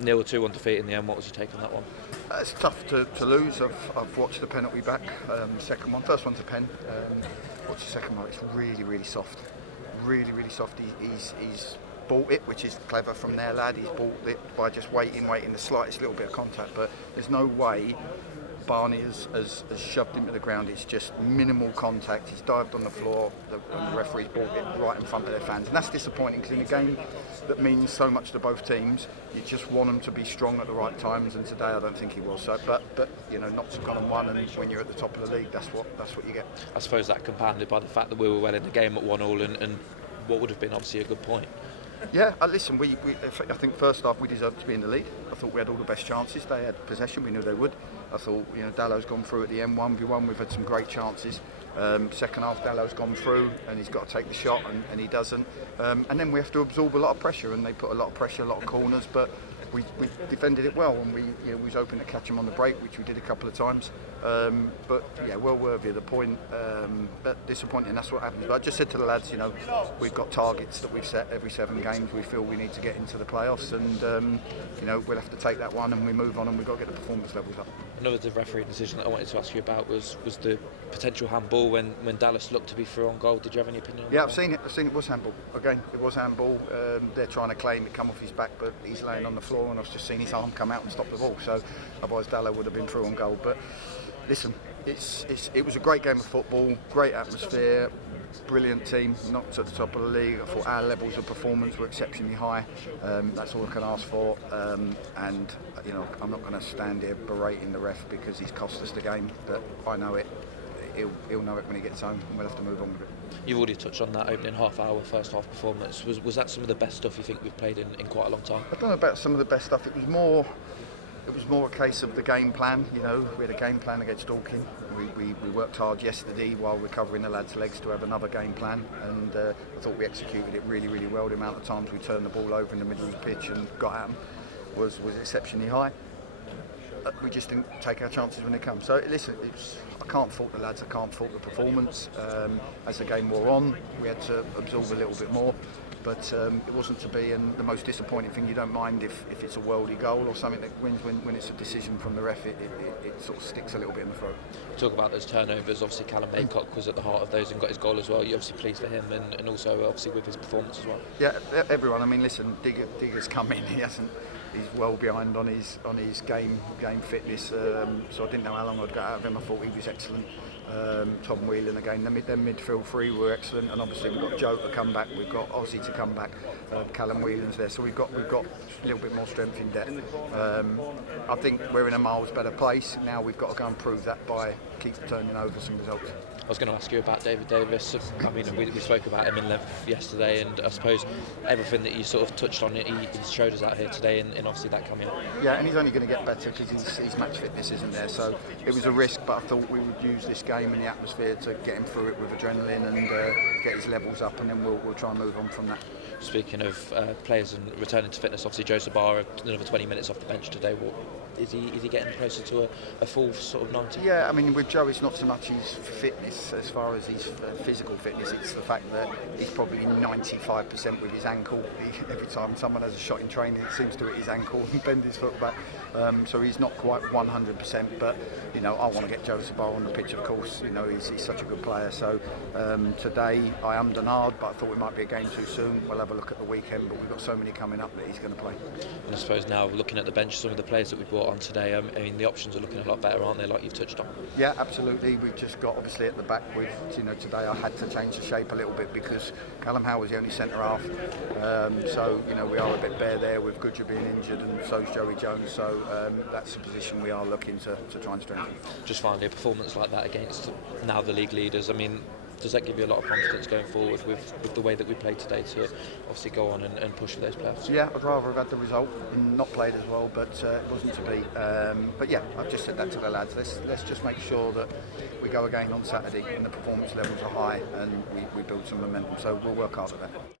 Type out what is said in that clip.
Neal 2-1 defeat in the end. What was your take on that one? It's tough to lose. I've watched the penalty back, second one. First one's a pen. Watched the second one. It's really soft. Really soft. He's bought it, which is clever from their lad. He's bought it by just waiting the slightest little bit of contact. But there's no way Barney has shoved him to the ground. It's just minimal contact. He's dived on the floor, and the referee's brought it right in front of their fans. And that's disappointing, because in a game that means so much to both teams, you just want them to be strong at the right times. And today I don't think he was. So, but Notts have gone and won, and when you're at the top of the league, that's what you get. I suppose that compounded by the fact that we were well in the game at 1-1 and what would have been obviously a good point. Yeah, listen, I think first half we deserved to be in the lead. I thought we had all the best chances. They had possession, we knew they would. I thought, Dallow's gone through at the end, 1v1, we've had some great chances. Second half, Dallow's gone through and he's got to take the shot, and he doesn't. And then we have to absorb a lot of pressure, and they put a lot of pressure, a lot of corners, but we defended it well, and we was open to catch him on the break, which we did a couple of times. But yeah, well worthy of the point, but disappointing. That's what happens. But I just said to the lads, we've got targets that we've set every 7 games. We feel we need to get into the playoffs, and we'll have to take that one, and we move on, and we've got to get the performance levels up. Another referee decision that I wanted to ask you about was the potential handball when Dallas looked to be through on goal. Did you have any opinion on that? Yeah, I've seen it. It was handball. Again, it was handball. They're trying to claim it come off his back, but he's laying on the floor, and I've just seen his arm come out and stop the ball. So otherwise, Dallas would have been through on goal. But listen, it was a great game of football, great atmosphere, brilliant team, knocked at the top of the league. I thought our levels of performance were exceptionally high. That's all I can ask for. And I'm not going to stand here berating the ref because he's cost us the game. But I know it. He'll know it when he gets home, and we'll have to move on with it. You've already touched on that opening half-hour, first half performance. Was that some of the best stuff you think we've played in quite a long time? I don't know about some of the best stuff. It was more a case of the game plan. We had a game plan against Dorking. We worked hard yesterday while recovering the lads' legs to have another game plan, and I thought we executed it really well. The amount of times we turned the ball over in the middle of the pitch and got at them was exceptionally high. We just didn't take our chances when they come. So listen, I can't fault the lads, I can't fault the performance. As the game wore on, we had to absorb a little bit more, but it wasn't to be. And the most disappointing thing, you don't mind if it's a worldie goal or something that wins when it's a decision from the ref, it sort of sticks a little bit in the throat. Talk about those turnovers. Obviously Callum Baycock was at the heart of those and got his goal as well. You're obviously pleased for him, and also obviously with his performance as well. Yeah, everyone. I mean, listen, Digger's come in. He's well behind on his game fitness. So I didn't know how long I'd got out of him. I thought he was excellent. Tom Whelan again. Their midfield three were excellent, and obviously we've got Joe to come back. We've got Ozzy to come back. Callum Whelan's there, so we've got a little bit more strength in depth. I think we're in a miles better place now. We've got to go and prove that by keep turning over some results. I was going to ask you about David Davis. I mean, we spoke about him in length yesterday, and I suppose everything that you sort of touched on, he showed us out here today, and obviously that coming up. Yeah, and he's only going to get better because his match fitness isn't there. So it was a risk, but I thought we would use this game and the atmosphere to get him through it with adrenaline and get his levels up, and then we'll try and move on from that. Speaking of players and returning to fitness, obviously Joe Sabara, another 20 minutes off the bench today. Is he getting closer to a full sort of 90? Yeah, I mean, with Joe, it's not so much his fitness as far as his physical fitness. It's the fact that he's probably 95% with his ankle. Every time someone has a shot in training, it seems to hit his ankle and bend his foot back. So he's not quite 100%. But I want to get Joe Sabara on the pitch, of course. He's such a good player. So today I ummed and ahed, but I thought it might be a game too soon. We'll have a look at the weekend, but we've got so many coming up that he's going to play. And I suppose now, looking at the bench, some of the players that we brought on today, I mean, the options are looking a lot better, aren't they, like you've touched on? Yeah, absolutely. We've just got, obviously, at the back with, today I had to change the shape a little bit because Callum Howe was the only centre half. So, we are a bit bare there with Goodger being injured, and so is Joey Jones. So that's the position we are looking to try and strengthen. Just finally, a performance like that against now the league leaders, I mean, does that give you a lot of confidence going forward with the way that we played today to obviously go on and push for those playoffs? Yeah, I'd rather have had the result and not played as well, but it wasn't to be. But yeah, I've just said that to the lads. Let's just make sure that we go again on Saturday and the performance levels are high and we build some momentum. So we'll work hard at that.